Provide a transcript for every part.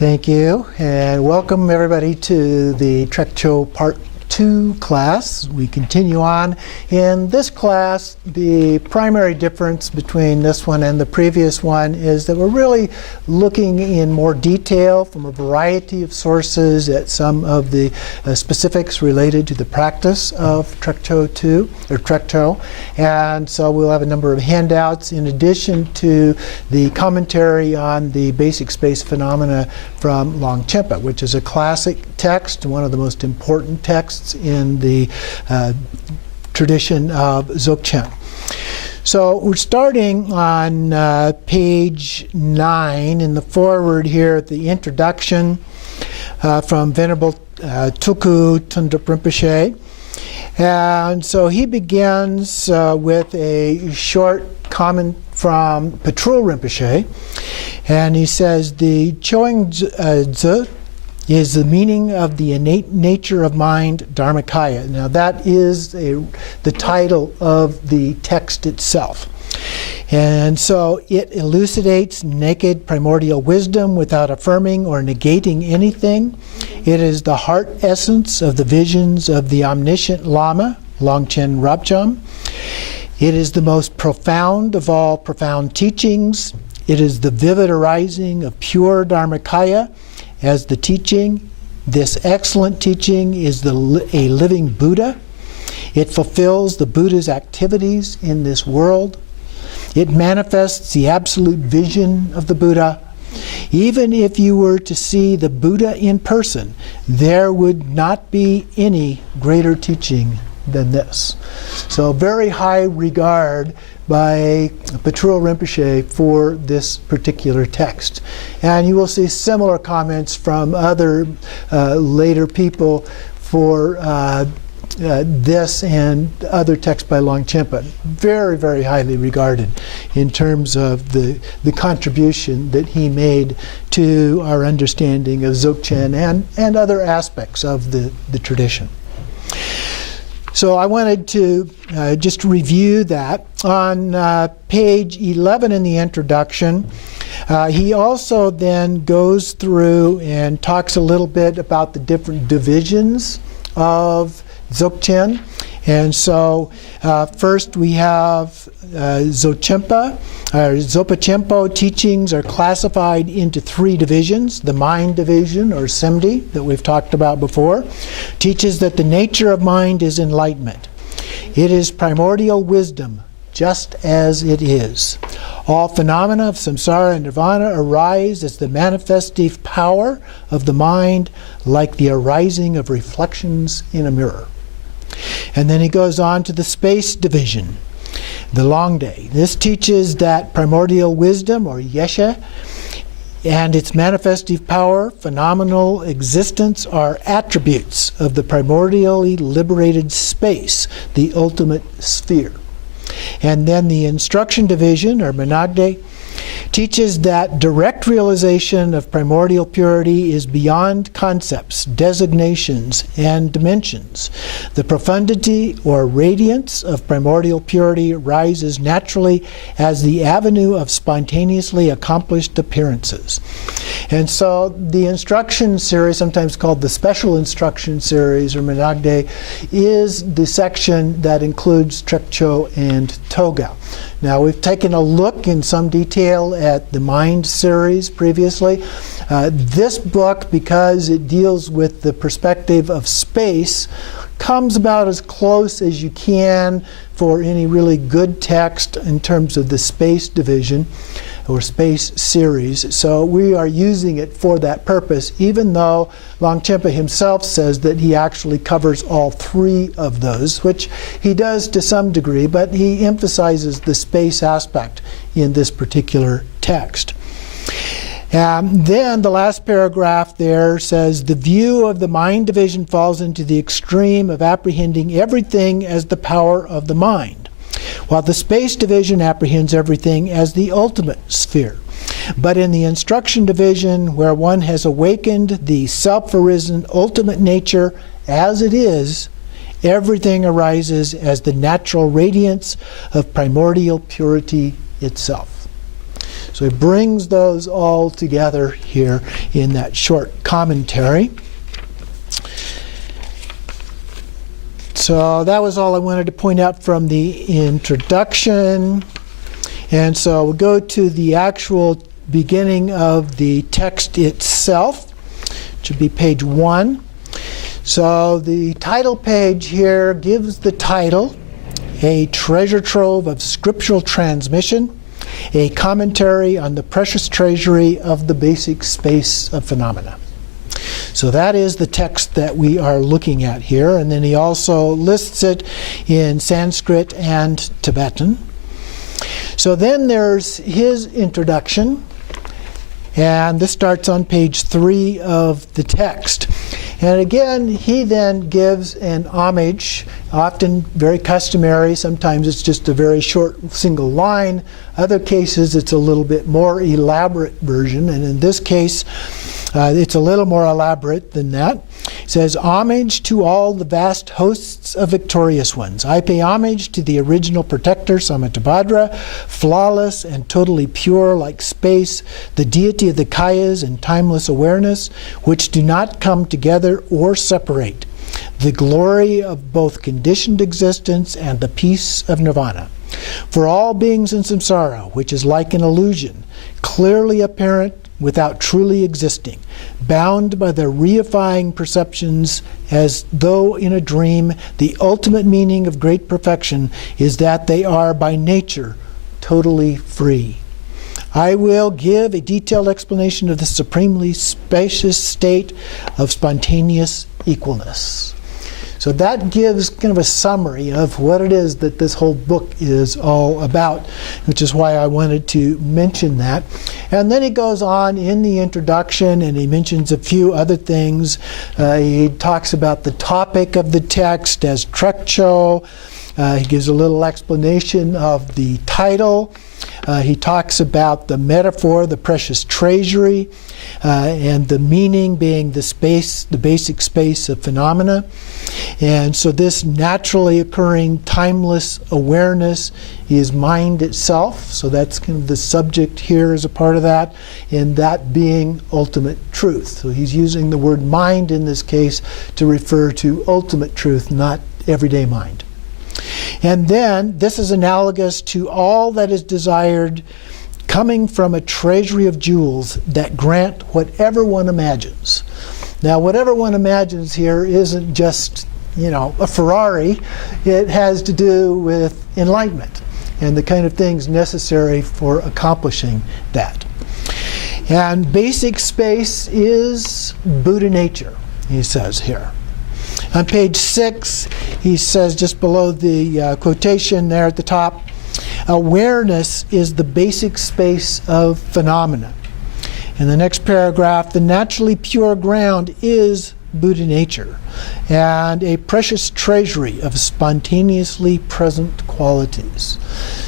Thank you, and welcome everybody to the Trekcho Part 2 class. We continue on. In this class, the primary difference between this one and the previous one is that we're really looking in more detail from a variety of sources at some of the specifics related to the practice of Trekcho 2, or Trekcho. And so we'll have a number of handouts in addition to the commentary on the basic space phenomena from Longchenpa, which is a classic text, one of the most important texts in the tradition of Dzogchen. So we're starting on page 9 in the foreword here at the introduction from Venerable Tulku Tundrup Rinpoche. And so he begins with a short comment from Patrul Rinpoche. And he says, the Choing Dzu is the meaning of the innate nature of mind, Dharmakaya. Now that is the title of the text itself. And so it elucidates naked primordial wisdom without affirming or negating anything. It is the heart essence of the visions of the omniscient Lama, Longchen Rabjam. It is the most profound of all profound teachings. It is the vivid arising of pure Dharmakaya as the teaching. This excellent teaching is a living Buddha. It fulfills the Buddha's activities in this world. It manifests the absolute vision of the Buddha. Even if you were to see the Buddha in person, there would not be any greater teaching than this. So very high regard by Patrul Rinpoche for this particular text. And you will see similar comments from other later people for this and other texts by Longchenpa. Very, very highly regarded in terms of the contribution that he made to our understanding of Dzogchen and other aspects of the tradition. So I wanted to just review that. On page 11 in the introduction, he also then goes through and talks a little bit about the different divisions of Dzogchen. And so first we have Dzogchenpa. Dzogchenpa teachings are classified into 3 divisions. The mind division, or Semdi, that we've talked about before, teaches that the nature of mind is enlightenment. It is primordial wisdom, just as it is. All phenomena of samsara and nirvana arise as the manifestive power of the mind, like the arising of reflections in a mirror. And then he goes on to the space division, the long day. This teaches that primordial wisdom, or yeshe, and its manifestive power, phenomenal existence, are attributes of the primordially liberated space, the ultimate sphere. And then the instruction division, or menagde, teaches that direct realization of primordial purity is beyond concepts, designations, and dimensions. The profundity or radiance of primordial purity rises naturally as the avenue of spontaneously accomplished appearances. And so the instruction series, sometimes called the special instruction series, or menagde, is the section that includes Trekcho and Toga. Now, we've taken a look in some detail at the Mind series previously. This book, because it deals with the perspective of space, comes about as close as you can for any really good text in terms of the space division or space series. So we are using it for that purpose, even though Longchenpa himself says that he actually covers all 3 of those, which he does to some degree, but he emphasizes the space aspect in this particular text. Then the last paragraph there says, the view of the mind division falls into the extreme of apprehending everything as the power of the mind, while the space division apprehends everything as the ultimate sphere. But in the instruction division, where one has awakened the self-arisen ultimate nature as it is, everything arises as the natural radiance of primordial purity itself. So he brings those all together here in that short commentary. So that was all I wanted to point out from the introduction. And so we'll go to the actual beginning of the text itself, which would be page 1. So the title page here gives the title, A Treasure Trove of Scriptural Transmission, a commentary on the precious treasury of the basic space of phenomena. So that is the text that we are looking at here. And then he also lists it in Sanskrit and Tibetan. So then there's his introduction. And this starts on page 3 of the text. And again, he then gives an homage, often very customary. Sometimes it's just a very short single line. Other cases, it's a little bit more elaborate version. And in this case, it's a little more elaborate than that. It says, homage to all the vast hosts of victorious ones. I pay homage to the original protector, Samantabhadra, flawless and totally pure like space, the deity of the kayas and timeless awareness, which do not come together or separate, the glory of both conditioned existence and the peace of nirvana. For all beings in samsara, which is like an illusion, clearly apparent without truly existing, bound by their reifying perceptions as though in a dream, the ultimate meaning of great perfection is that they are by nature totally free. I will give a detailed explanation of the supremely spacious state of spontaneous equalness. So that gives kind of a summary of what it is that this whole book is all about, which is why I wanted to mention that. And then he goes on in the introduction and he mentions a few other things. He talks about the topic of the text as Trekcho. He gives a little explanation of the title. He talks about the metaphor, the precious treasury, and the meaning being the space, the basic space of phenomena. And so this naturally occurring timeless awareness is mind itself. So that's kind of the subject here as a part of that, and that being ultimate truth. So he's using the word mind in this case to refer to ultimate truth, not everyday mind. And then this is analogous to all that is desired coming from a treasury of jewels that grant whatever one imagines. Now, whatever one imagines here isn't just, a Ferrari. It has to do with enlightenment and the kind of things necessary for accomplishing that. And basic space is Buddha nature, he says here. On page 6, he says just below the quotation there at the top, awareness is the basic space of phenomena. In the next paragraph, the naturally pure ground is Buddha nature and a precious treasury of spontaneously present qualities.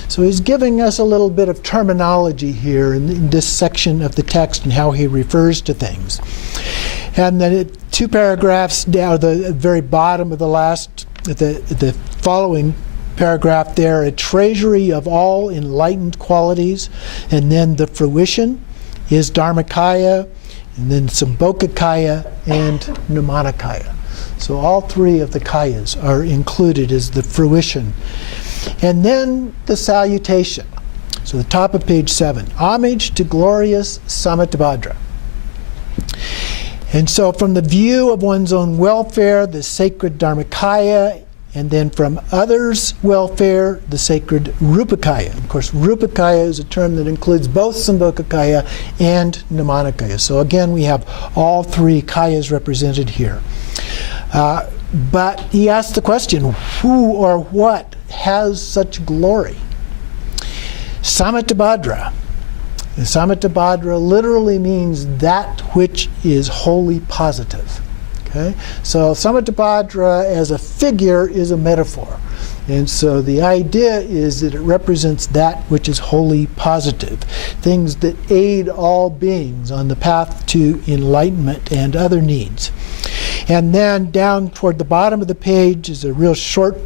So he's giving us a little bit of terminology here in this section of the text and how he refers to things. And then 2 paragraphs down, the very bottom of the following paragraph there, a treasury of all enlightened qualities, and then the fruition is Dharmakaya, and then Sambhogakaya and Nirmanakaya. So all 3 of the kayas are included as the fruition. And then the salutation. So the top of page 7, homage to glorious Samantabhadra. And so from the view of one's own welfare, the sacred Dharmakaya, and then from others' welfare, the sacred Rupakaya. Of course, Rupakaya is a term that includes both Sambhogakaya and Nirmanakaya. So again, we have all 3 kayas represented here. But he asks the question, who or what has such glory? Samantabhadra. And Samantabhadra literally means that which is wholly positive. Okay? So Samantabhadra as a figure is a metaphor. And so the idea is that it represents that which is wholly positive, things that aid all beings on the path to enlightenment and other needs. And then down toward the bottom of the page is a real short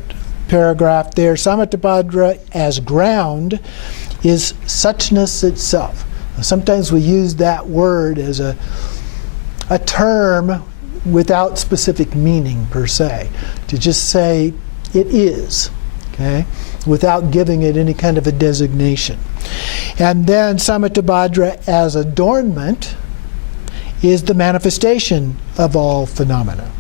paragraph there. Samantabhadra as ground is suchness itself. Sometimes we use that word as a term without specific meaning per se, to just say it is, okay, without giving it any kind of a designation. And then Samattabhadra as adornment is the manifestation of all phenomena.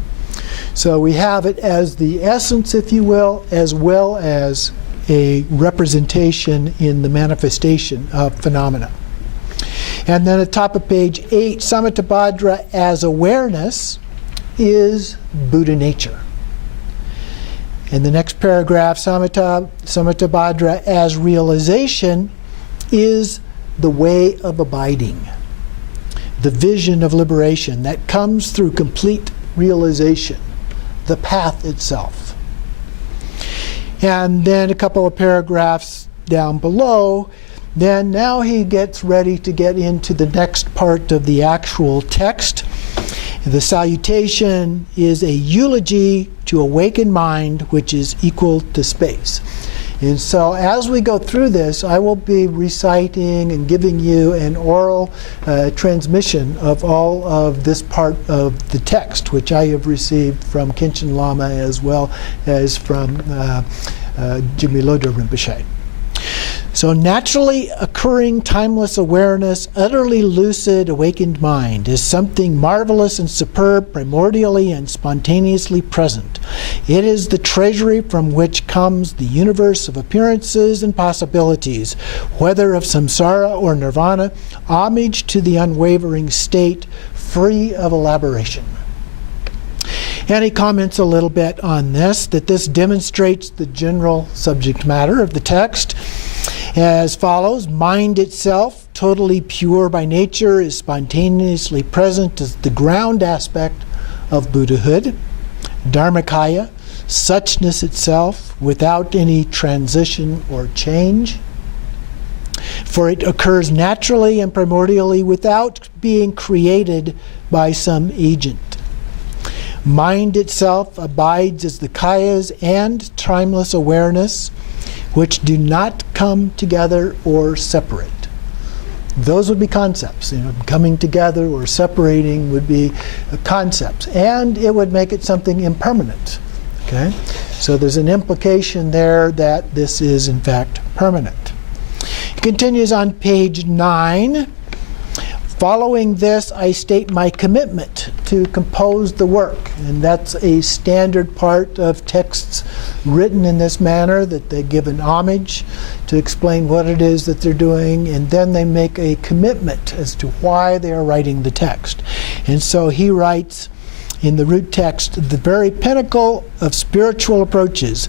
So we have it as the essence, if you will, as well as a representation in the manifestation of phenomena. And then at the top of page 8, Samattabhadra as awareness is Buddha nature. In the next paragraph, Samattabhadra as realization is the way of abiding, the vision of liberation that comes through complete realization, the path itself. And then a couple of paragraphs down below, then now he gets ready to get into the next part of the actual text. The salutation is a eulogy to awakened mind, which is equal to space. And so as we go through this, I will be reciting and giving you an oral transmission of all of this part of the text, which I have received from Khenchen Lama as well as from Jigme Lodro Rinpoche. So naturally occurring timeless awareness, utterly lucid, awakened mind is something marvelous and superb, primordially and spontaneously present. It is the treasury from which comes the universe of appearances and possibilities, whether of samsara or nirvana, homage to the unwavering state, free of elaboration. And he comments a little bit on this, that this demonstrates the general subject matter of the text as follows: mind itself, totally pure by nature, is spontaneously present as the ground aspect of Buddhahood. Dharmakaya, suchness itself, without any transition or change. For it occurs naturally and primordially without being created by some agent. Mind itself abides as the kayas and timeless awareness, which do not come together or separate. Those would be concepts. Coming together or separating would be concepts. And it would make it something impermanent. Okay? So there's an implication there that this is in fact permanent. It continues on page 9. Following this, I state my commitment to compose the work. And that's a standard part of texts written in this manner, that they give an homage to explain what it is that they're doing, and then they make a commitment as to why they are writing the text. And so he writes in the root text, the very pinnacle of spiritual approaches,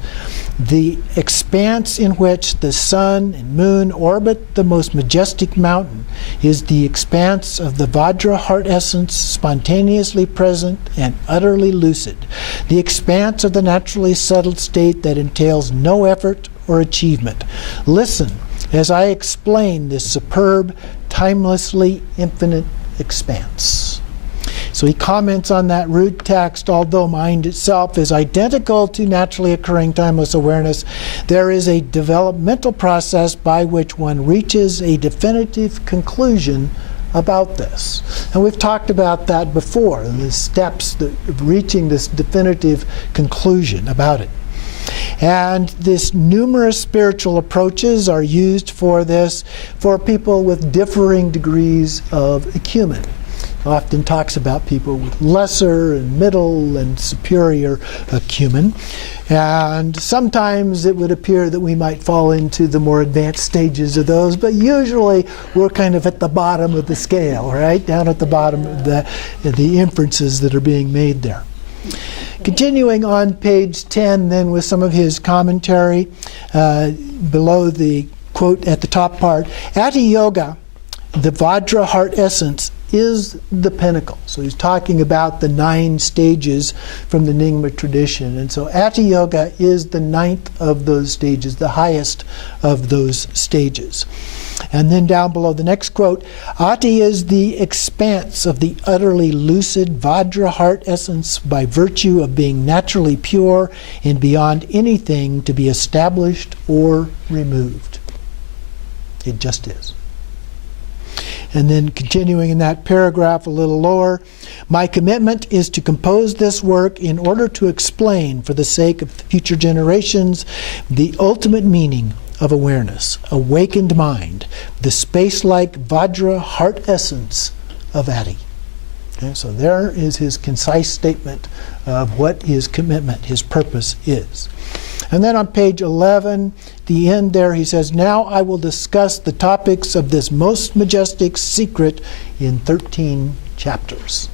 the expanse in which the sun and moon orbit the most majestic mountain, is the expanse of the Vajra heart essence, spontaneously present and utterly lucid, the expanse of the naturally settled state that entails no effort or achievement. Listen as I explain this superb, timelessly infinite expanse. So he comments on that root text: although mind itself is identical to naturally occurring timeless awareness, there is a developmental process by which one reaches a definitive conclusion about this. And we've talked about that before, the steps of reaching this definitive conclusion about it. And this numerous spiritual approaches are used for this for people with differing degrees of acumen. Often talks about people with lesser and middle and superior acumen. And sometimes it would appear that we might fall into the more advanced stages of those, but usually we're kind of at the bottom of the scale, right? Down at the bottom of the inferences that are being made there. Continuing on page 10 then with some of his commentary below the quote at the top part, Ati Yoga, the Vajra heart essence, is the pinnacle. So he's talking about the 9 stages from the Nyingma tradition. And so Ati Yoga is the 9th of those stages, the highest of those stages. And then down below the next quote, Ati is the expanse of the utterly lucid Vajra heart essence by virtue of being naturally pure and beyond anything to be established or removed. It just is. And then continuing in that paragraph a little lower, my commitment is to compose this work in order to explain, for the sake of future generations, the ultimate meaning of awareness, awakened mind, the space-like Vajra heart essence of Adi. Okay, so there is his concise statement of what his commitment, his purpose is. And then on page 11, the end there, he says, now I will discuss the topics of this most majestic secret in 13 chapters.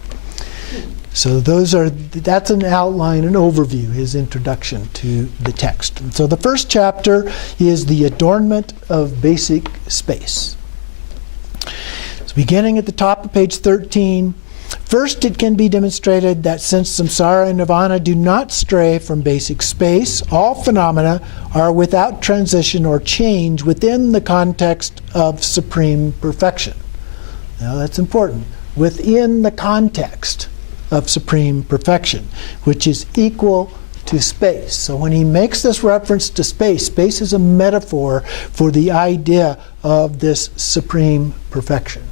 So that's an outline, an overview, his introduction to the text. And so the first chapter is the adornment of basic space. So beginning at the top of page 13, first, it can be demonstrated that since samsara and nirvana do not stray from basic space, all phenomena are without transition or change within the context of supreme perfection. Now that's important. Within the context of supreme perfection, which is equal to space. So when he makes this reference to space, space is a metaphor for the idea of this supreme perfection.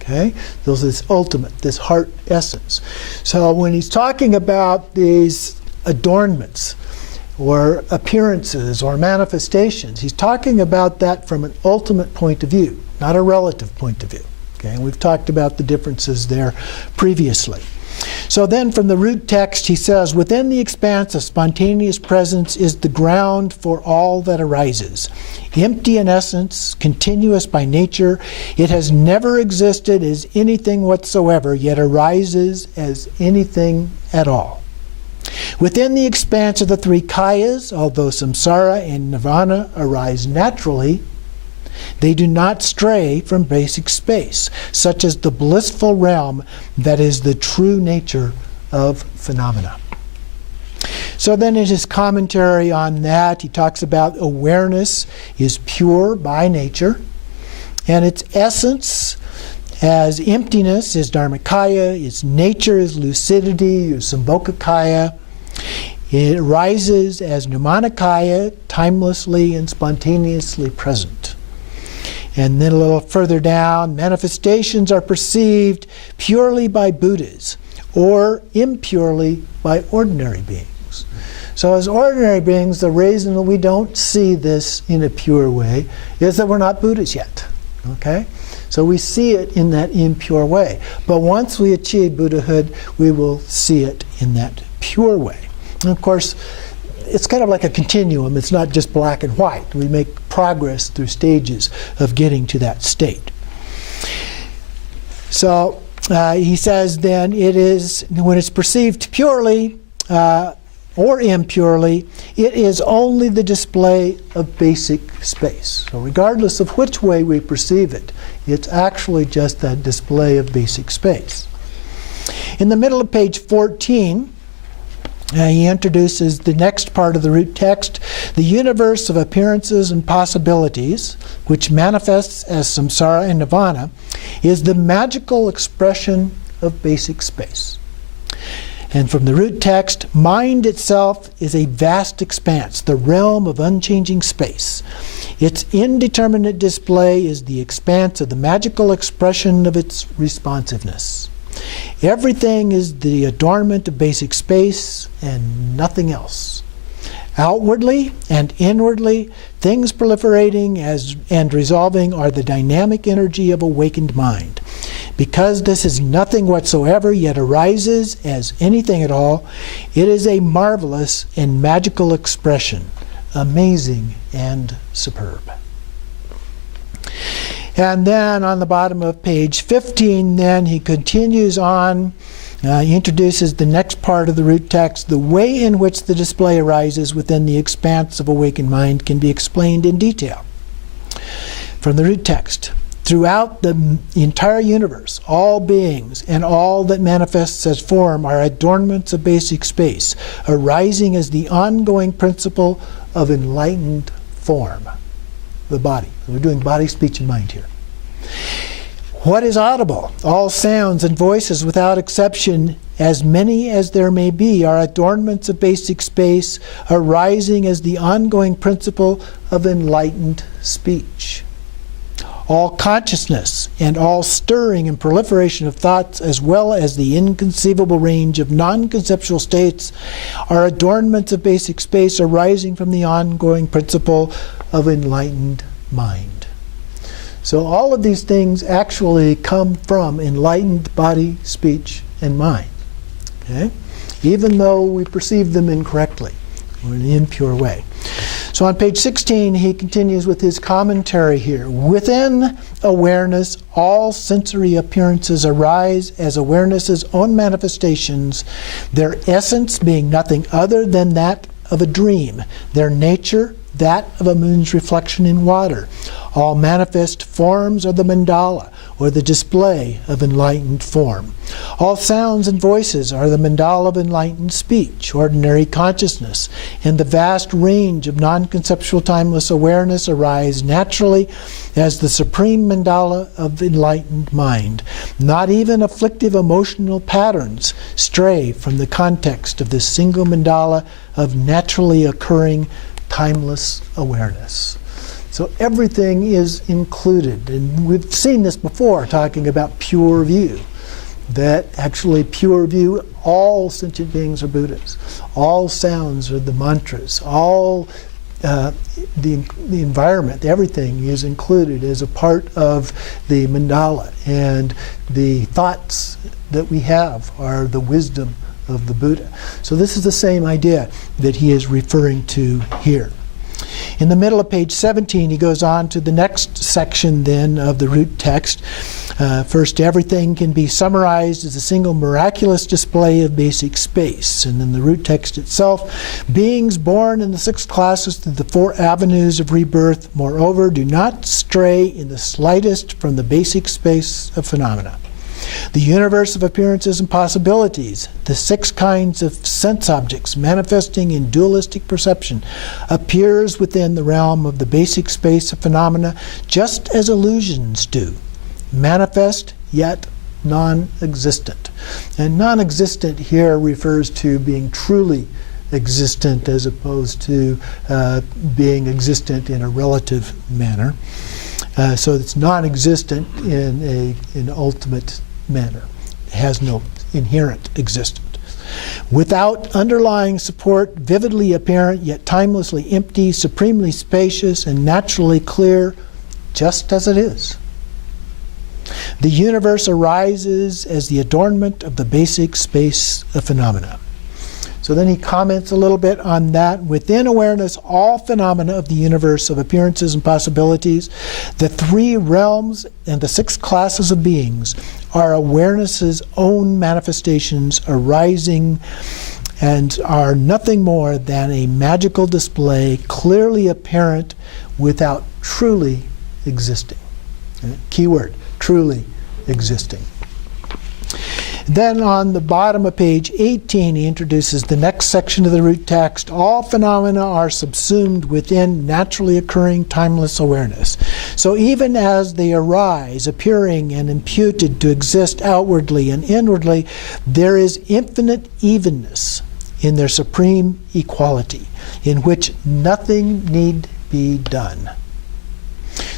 Okay? There's this ultimate, this heart essence. So when he's talking about these adornments or appearances or manifestations, he's talking about that from an ultimate point of view, not a relative point of view. Okay? And we've talked about the differences there previously. So then from the root text, he says, within the expanse of spontaneous presence is the ground for all that arises. Empty in essence, continuous by nature, it has never existed as anything whatsoever, yet arises as anything at all. Within the expanse of the three kayas, although samsara and nirvana arise naturally, they do not stray from basic space, such as the blissful realm that is the true nature of phenomena. So then in his commentary on that, he talks about awareness is pure by nature, and its essence as emptiness is dharmakaya, its nature is lucidity, or sambhogakaya. It arises as nirmanakaya, timelessly and spontaneously present. And then a little further down, manifestations are perceived purely by Buddhas or impurely by ordinary beings. So as ordinary beings, the reason that we don't see this in a pure way is that we're not Buddhas yet. Okay? So we see it in that impure way. But once we achieve Buddhahood, we will see it in that pure way. And of course, it's kind of like a continuum. It's not just black and white. We make progress through stages of getting to that state. So he says then it is, when it's perceived purely or impurely, it is only the display of basic space. So regardless of which way we perceive it, it's actually just that display of basic space. In the middle of page 14, he introduces the next part of the root text, the universe of appearances and possibilities, which manifests as samsara and nirvana, is the magical expression of basic space. And from the root text, mind itself is a vast expanse, the realm of unchanging space. Its indeterminate display is the expanse of the magical expression of its responsiveness. Everything is the adornment of basic space and nothing else. Outwardly and inwardly, things proliferating and resolving are the dynamic energy of awakened mind. Because this is nothing whatsoever, yet arises as anything at all, it is a marvelous and magical expression, amazing and superb. And then on the bottom of page 15, then he continues on. He introduces the next part of the root text. The way in which the display arises within the expanse of awakened mind can be explained in detail. From the root text, throughout the entire universe, all beings and all that manifests as form are adornments of basic space, arising as the ongoing principle of enlightened form. The body. We're doing body, speech, and mind here. What is audible? All sounds and voices without exception, as many as there may be, are adornments of basic space, arising as the ongoing principle of enlightened speech. All consciousness and all stirring and proliferation of thoughts, as well as the inconceivable range of non-conceptual states, are adornments of basic space arising from the ongoing principle of enlightened mind. So all of these things actually come from enlightened body, speech, and mind. Okay? Even though we perceive them incorrectly or in an impure way. So on page 16, he continues with his commentary here. Within awareness, all sensory appearances arise as awareness's own manifestations, their essence being nothing other than that of a dream, their nature that of a moon's reflection in water. All manifest forms are the mandala, or the display of enlightened form. All sounds and voices are the mandala of enlightened speech, ordinary consciousness, and the vast range of non-conceptual timeless awareness arise naturally as the supreme mandala of enlightened mind. Not even afflictive emotional patterns stray from the context of this single mandala of naturally occurring timeless awareness. So everything is included, and we've seen this before, talking about pure view. That actually pure view, all sentient beings are Buddhas. All sounds are the mantras. All the environment, everything is included as a part of the mandala. And the thoughts that we have are the wisdom of the Buddha. So this is the same idea that he is referring to here. In the middle of page 17, he goes on to the next section then of the root text. First, everything can be summarized as a single miraculous display of basic space. And in the root text itself, beings born in the 6 classes through the 4 avenues of rebirth, moreover, do not stray in the slightest from the basic space of phenomena. The universe of appearances and possibilities, the 6 kinds of sense objects manifesting in dualistic perception, appears within the realm of the basic space of phenomena just as illusions do, manifest yet non-existent. And non-existent here refers to being truly existent as opposed to being existent in a relative manner. So it's non-existent in an ultimate manner. It has no inherent existence. Without underlying support, vividly apparent, yet timelessly empty, supremely spacious, and naturally clear, just as it is. The universe arises as the adornment of the basic space of phenomena. So then he comments a little bit on that. Within awareness, all phenomena of the universe of appearances and possibilities, the 3 realms and the 6 classes of beings are awareness's own manifestations arising and are nothing more than a magical display, clearly apparent without truly existing. Keyword, truly existing. Then on the bottom of page 18, he introduces the next section of the root text. All phenomena are subsumed within naturally occurring timeless awareness. So even as they arise, appearing and imputed to exist outwardly and inwardly, there is infinite evenness in their supreme equality, in which nothing need be done.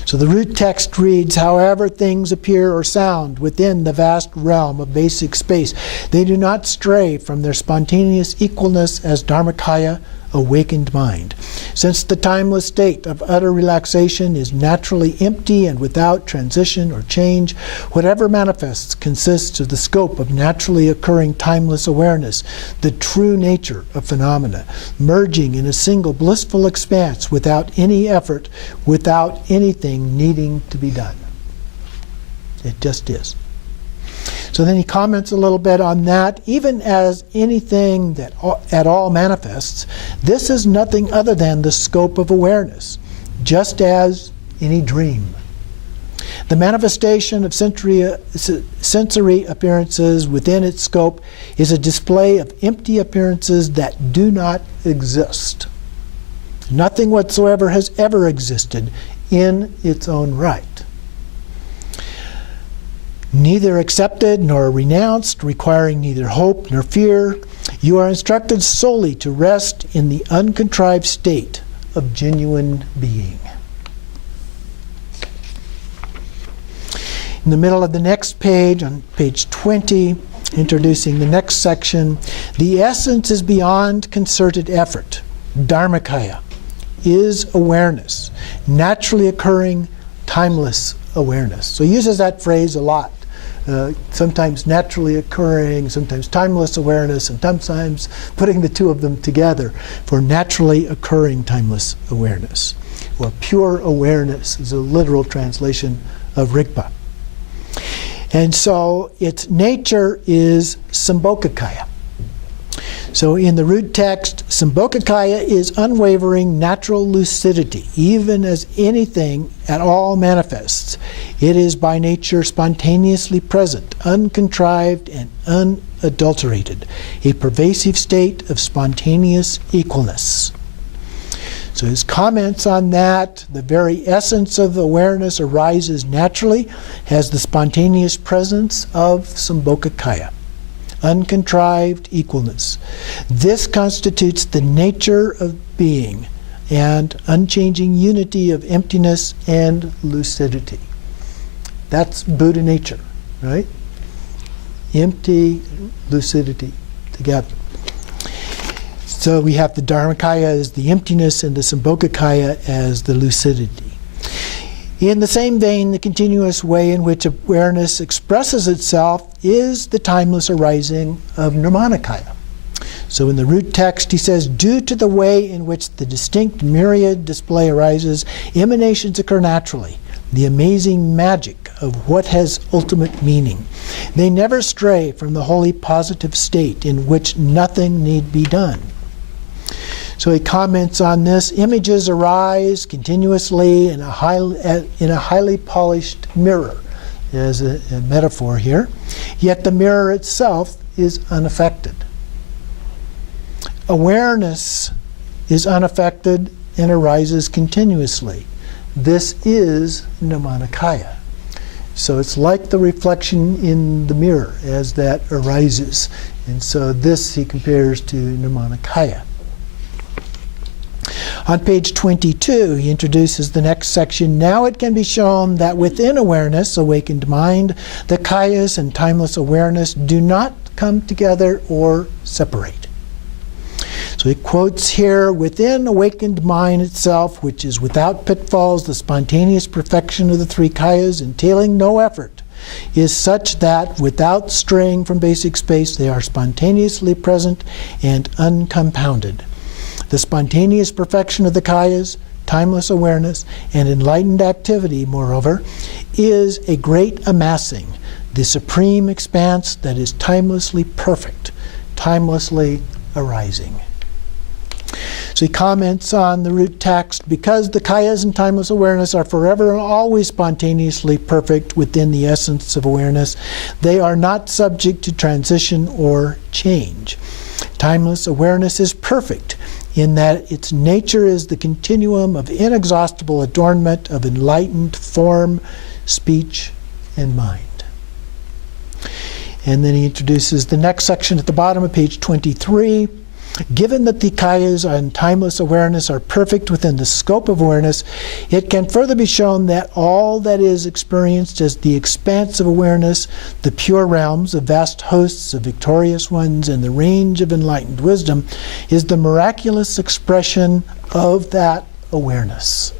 So the root text reads, however things appear or sound within the vast realm of basic space, they do not stray from their spontaneous equalness as Dharmakaya, awakened mind. Since the timeless state of utter relaxation is naturally empty and without transition or change, whatever manifests consists of the scope of naturally occurring timeless awareness, the true nature of phenomena, merging in a single blissful expanse without any effort, without anything needing to be done. It just is. So then he comments a little bit on that. Even as anything that at all manifests, this is nothing other than the scope of awareness, just as any dream. The manifestation of sensory appearances within its scope is a display of empty appearances that do not exist. Nothing whatsoever has ever existed in its own right. Neither accepted nor renounced, requiring neither hope nor fear, you are instructed solely to rest in the uncontrived state of genuine being. In the middle of the next page, on page 20, introducing the next section, the essence is beyond concerted effort. Dharmakaya is awareness, naturally occurring, timeless awareness. So he uses that phrase a lot. Sometimes naturally occurring, sometimes timeless awareness, and sometimes putting the two of them together for naturally occurring timeless awareness. Or pure awareness is a literal translation of Rigpa. And so its nature is Sambhogakaya. So in the root text, Sambhogakaya is unwavering natural lucidity, even as anything at all manifests. It is by nature spontaneously present, uncontrived and unadulterated, a pervasive state of spontaneous equalness. So his comments on that, the very essence of awareness arises naturally, has the spontaneous presence of Sambhogakaya, uncontrived equalness. This constitutes the nature of being and unchanging unity of emptiness and lucidity. That's Buddha nature, right? Empty, lucidity together. So we have the Dharmakaya as the emptiness and the Sambhogakaya as the lucidity. In the same vein, the continuous way in which awareness expresses itself is the timeless arising of Nirmanakaya. So in the root text he says, due to the way in which the distinct myriad display arises, emanations occur naturally, the amazing magic of what has ultimate meaning. They never stray from the wholly positive state in which nothing need be done. So he comments on this. Images arise continuously in a highly polished mirror, as a metaphor here. Yet the mirror itself is unaffected. Awareness is unaffected and arises continuously. This is Nirmanakaya. So it's like the reflection in the mirror as that arises. And so this he compares to Nirmanakaya. On page 22, he introduces the next section. Now it can be shown that within awareness, awakened mind, the kayas and timeless awareness do not come together or separate. So he quotes here, within awakened mind itself, which is without pitfalls, the spontaneous perfection of the three kayas, entailing no effort, is such that without straying from basic space, they are spontaneously present and uncompounded. The spontaneous perfection of the kayas, timeless awareness, and enlightened activity, moreover, is a great amassing, the supreme expanse that is timelessly perfect, timelessly arising. So he comments on the root text, because the kayas and timeless awareness are forever and always spontaneously perfect within the essence of awareness, they are not subject to transition or change. Timeless awareness is perfect in that its nature is the continuum of inexhaustible adornment of enlightened form, speech, and mind. And then he introduces the next section at the bottom of page 23. Given that the kayas and timeless awareness are perfect within the scope of awareness, it can further be shown that all that is experienced as the expanse of awareness, the pure realms of vast hosts of victorious ones, and the range of enlightened wisdom, is the miraculous expression of that awareness.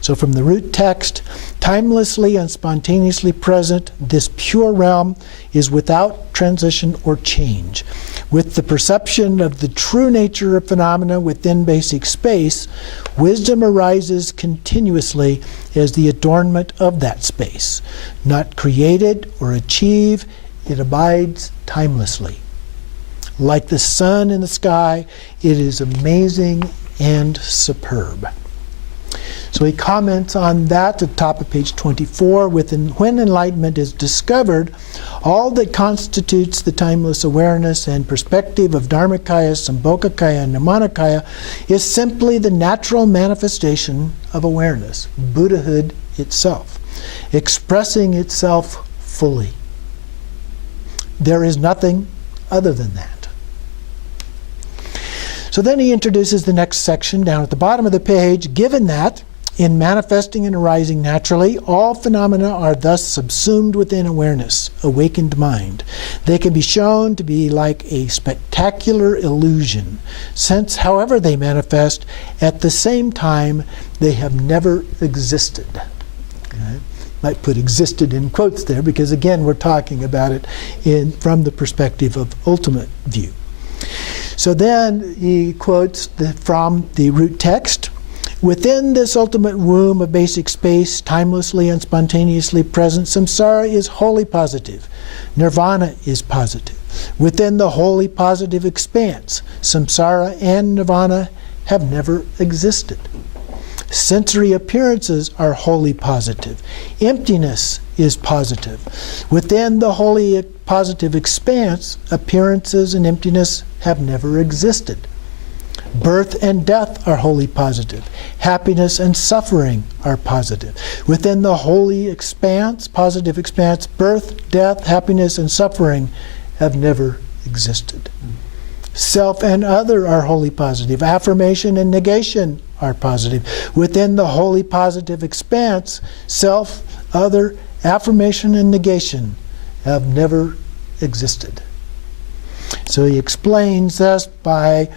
So from the root text, timelessly and spontaneously present, this pure realm is without transition or change. With the perception of the true nature of phenomena within basic space, wisdom arises continuously as the adornment of that space. Not created or achieved, it abides timelessly. Like the sun in the sky, it is amazing and superb. So he comments on that at the top of page 24. When enlightenment is discovered, all that constitutes the timeless awareness and perspective of Dharmakaya, Sambhogakaya, and Nirmanakaya is simply the natural manifestation of awareness, Buddhahood itself, expressing itself fully. There is nothing other than that. So then he introduces the next section down at the bottom of the page. Given that, In manifesting and arising naturally, all phenomena are thus subsumed within awareness, awakened mind. They can be shown to be like a spectacular illusion, since however they manifest, at the same time they have never existed. Okay? Might put existed in quotes there because again we're talking about it from the perspective of ultimate view. So then he quotes from the root text. Within this ultimate womb of basic space, timelessly and spontaneously present, samsara is wholly positive. Nirvana is positive. Within the wholly positive expanse, samsara and nirvana have never existed. Sensory appearances are wholly positive. Emptiness is positive. Within the wholly positive expanse, appearances and emptiness have never existed. Birth and death are wholly positive. Happiness and suffering are positive. Within the wholly expanse, positive expanse, birth, death, happiness, and suffering have never existed. Self and other are wholly positive. Affirmation and negation are positive. Within the wholly positive expanse, self, other, affirmation, and negation have never existed. So he explains this by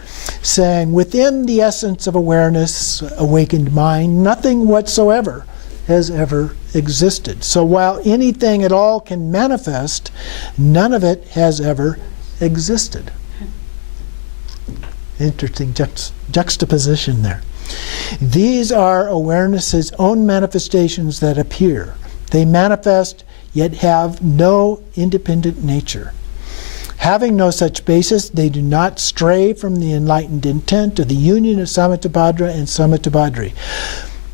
saying, within the essence of awareness, awakened mind, nothing whatsoever has ever existed. So while anything at all can manifest, none of it has ever existed. Interesting juxtaposition there. These are awareness's own manifestations that appear. They manifest, yet have no independent nature. Having no such basis, they do not stray from the enlightened intent of the union of Samattabhadra and Samattabhadri,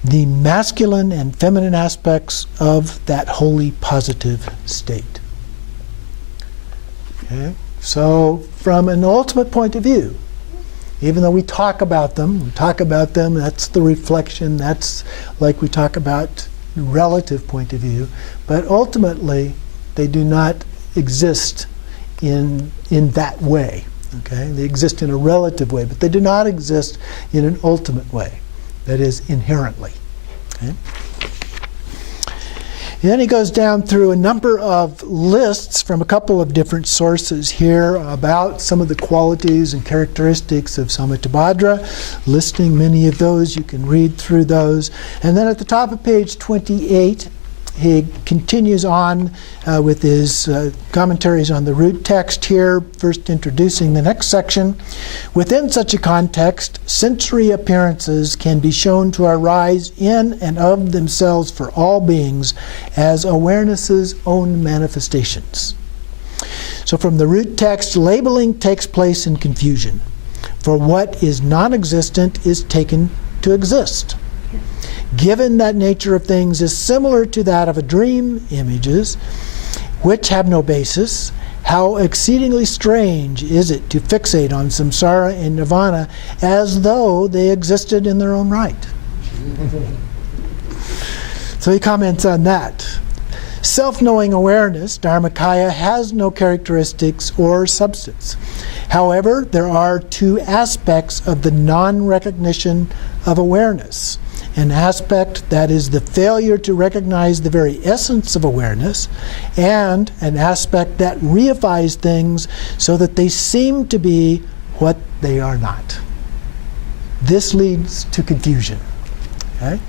the masculine and feminine aspects of that wholly positive state. Okay? So, from an ultimate point of view, even though we talk about them, that's the reflection, that's like we talk about relative point of view, but ultimately they do not exist in that way. Okay? They exist in a relative way, but they do not exist in an ultimate way, that is, inherently. Okay? And then he goes down through a number of lists from a couple of different sources here about some of the qualities and characteristics of Samattabhadra, listing many of those. You can read through those. And then at the top of page 28, he continues on with his commentaries on the root text here, first introducing the next section. Within such a context, sensory appearances can be shown to arise in and of themselves for all beings as awareness's own manifestations. So from the root text, labeling takes place in confusion. For what is non-existent is taken to exist. Given that nature of things is similar to that of a dream images, which have no basis, how exceedingly strange is it to fixate on samsara and nirvana as though they existed in their own right. So he comments on that. Self-knowing awareness, Dharmakaya, has no characteristics or substance. However, there are two aspects of the non-recognition of awareness. An aspect that is the failure to recognize the very essence of awareness, and an aspect that reifies things so that they seem to be what they are not. This leads to confusion. Okay?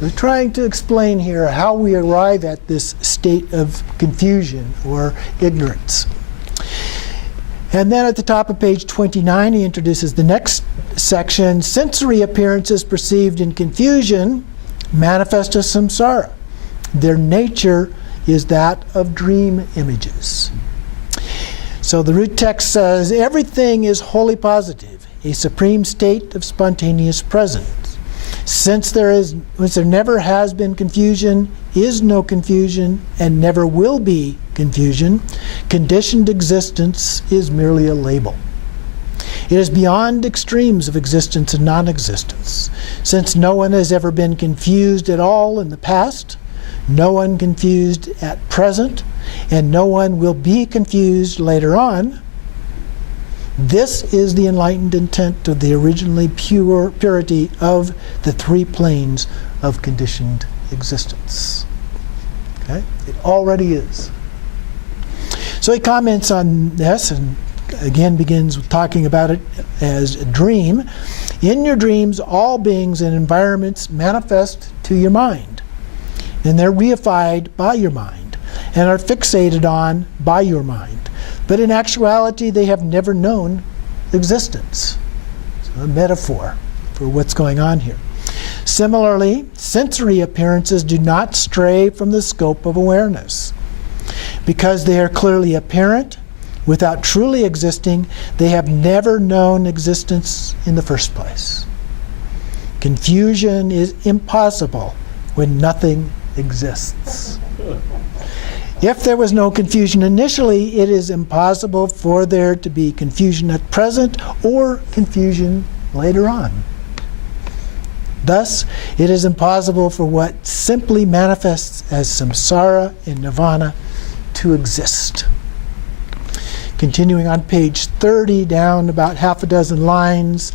We're trying to explain here how we arrive at this state of confusion or ignorance. And then at the top of page 29, he introduces the next section. Sensory appearances perceived in confusion manifest as samsara. Their nature is that of dream images. So the root text says, everything is wholly positive, a supreme state of spontaneous presence. Since there never has been confusion, is no confusion, and never will be confusion, conditioned existence is merely a label. It is beyond extremes of existence and non-existence. Since no one has ever been confused at all in the past, no one confused at present, and no one will be confused later on, this is the enlightened intent of the originally purity of the three planes of conditioned existence. Okay? It already is. So he comments on this and again begins with talking about it as a dream. In your dreams, all beings and environments manifest to your mind, and they're reified by your mind and are fixated on by your mind. But in actuality, they have never known existence. So a metaphor for what's going on here. Similarly, sensory appearances do not stray from the scope of awareness. Because they are clearly apparent, without truly existing, they have never known existence in the first place. Confusion is impossible when nothing exists. If there was no confusion initially, it is impossible for there to be confusion at present or confusion later on. Thus, it is impossible for what simply manifests as samsara and nirvana to exist. Continuing on page 30, down about half a dozen lines.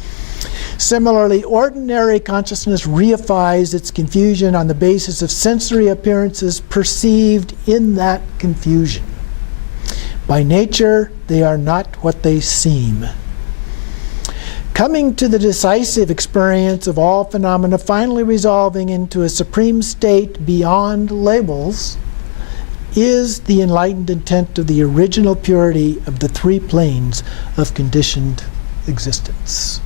Similarly, ordinary consciousness reifies its confusion on the basis of sensory appearances perceived in that confusion. By nature, they are not what they seem. Coming to the decisive experience of all phenomena, finally resolving into a supreme state beyond labels, is the enlightened intent of the original purity of the three planes of conditioned existence.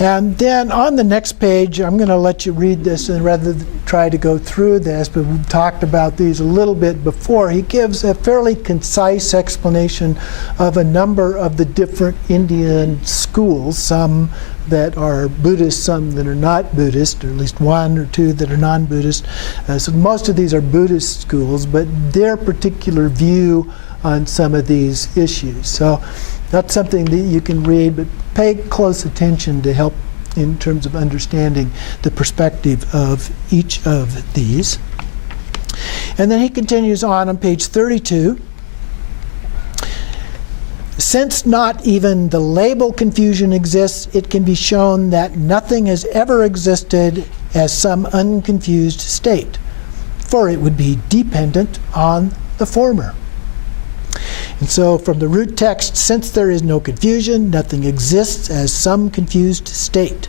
And then on the next page, I'm going to let you read this and rather than try to go through this, but we've talked about these a little bit before. He gives a fairly concise explanation of a number of the different Indian schools, some that are Buddhist, some that are not Buddhist, or at least one or two that are non-Buddhist. So most of these are Buddhist schools, but their particular view on some of these issues. So that's something that you can read, but pay close attention to help in terms of understanding the perspective of each of these. And then he continues on page 32. Since not even the label confusion exists, it can be shown that nothing has ever existed as some unconfused state, for it would be dependent on the former. And so from the root text, since there is no confusion, nothing exists as some confused state.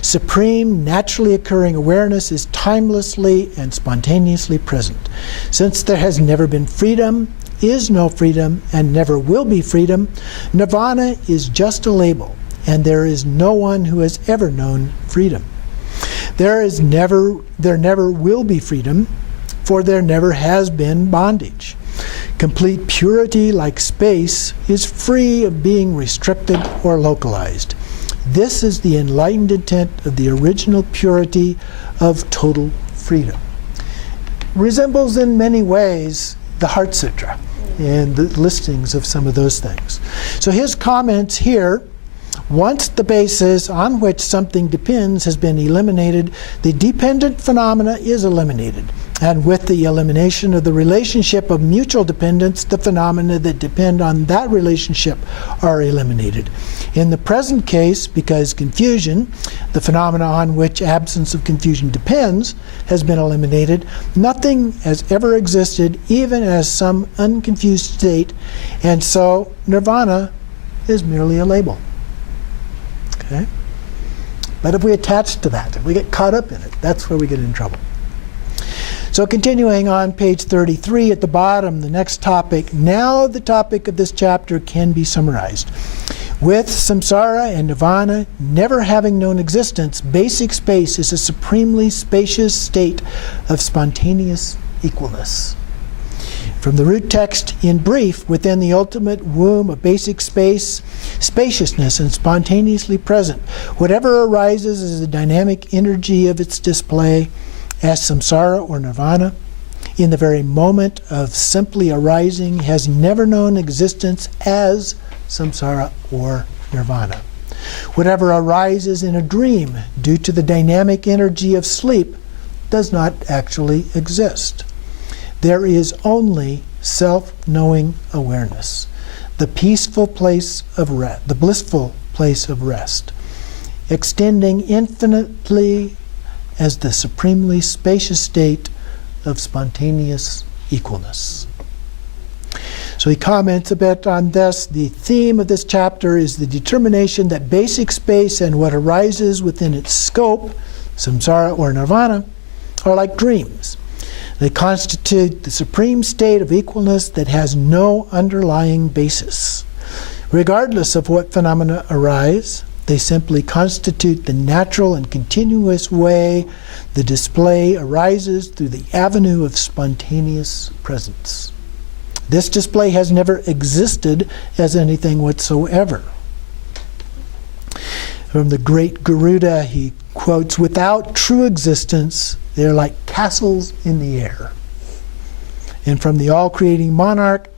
Supreme, naturally occurring awareness is timelessly and spontaneously present. Since there has never been freedom, is no freedom, and never will be freedom, nirvana is just a label, and there is no one who has ever known freedom. There never will be freedom, for there never has been bondage. Complete purity, like space, is free of being restricted or localized. This is the enlightened intent of the original purity of total freedom. Resembles in many ways the Heart Sutra and the listings of some of those things. So his comments here, once the basis on which something depends has been eliminated, the dependent phenomena is eliminated. And with the elimination of the relationship of mutual dependence, the phenomena that depend on that relationship are eliminated. In the present case, because confusion, the phenomena on which absence of confusion depends, has been eliminated, nothing has ever existed, even as some unconfused state, and so nirvana is merely a label. Okay? But if we attach to that, if we get caught up in it, that's where we get in trouble. So continuing on page 33 at the bottom, the next topic. Now the topic of this chapter can be summarized. With samsara and nirvana never having known existence, basic space is a supremely spacious state of spontaneous equalness. From the root text, in brief, within the ultimate womb of basic space, spaciousness and spontaneously present, whatever arises is the dynamic energy of its display as samsara or nirvana, in the very moment of simply arising, has never known existence as samsara or nirvana. Whatever arises in a dream due to the dynamic energy of sleep does not actually exist. There is only self-knowing awareness, the peaceful place of rest, the blissful place of rest, extending infinitely as the supremely spacious state of spontaneous equalness. So he comments a bit on this. The theme of this chapter is the determination that basic space and what arises within its scope, samsara or nirvana, are like dreams. They constitute the supreme state of equalness that has no underlying basis. Regardless of what phenomena arise, they simply constitute the natural and continuous way the display arises through the avenue of spontaneous presence. This display has never existed as anything whatsoever. From the great Garuda, he quotes, "Without true existence, they are like castles in the air." And from the all-creating monarch,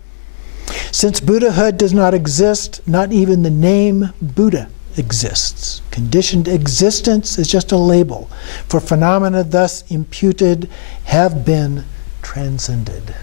"Since Buddhahood does not exist, not even the name Buddha exists. Conditioned existence is just a label, for phenomena thus imputed have been transcended."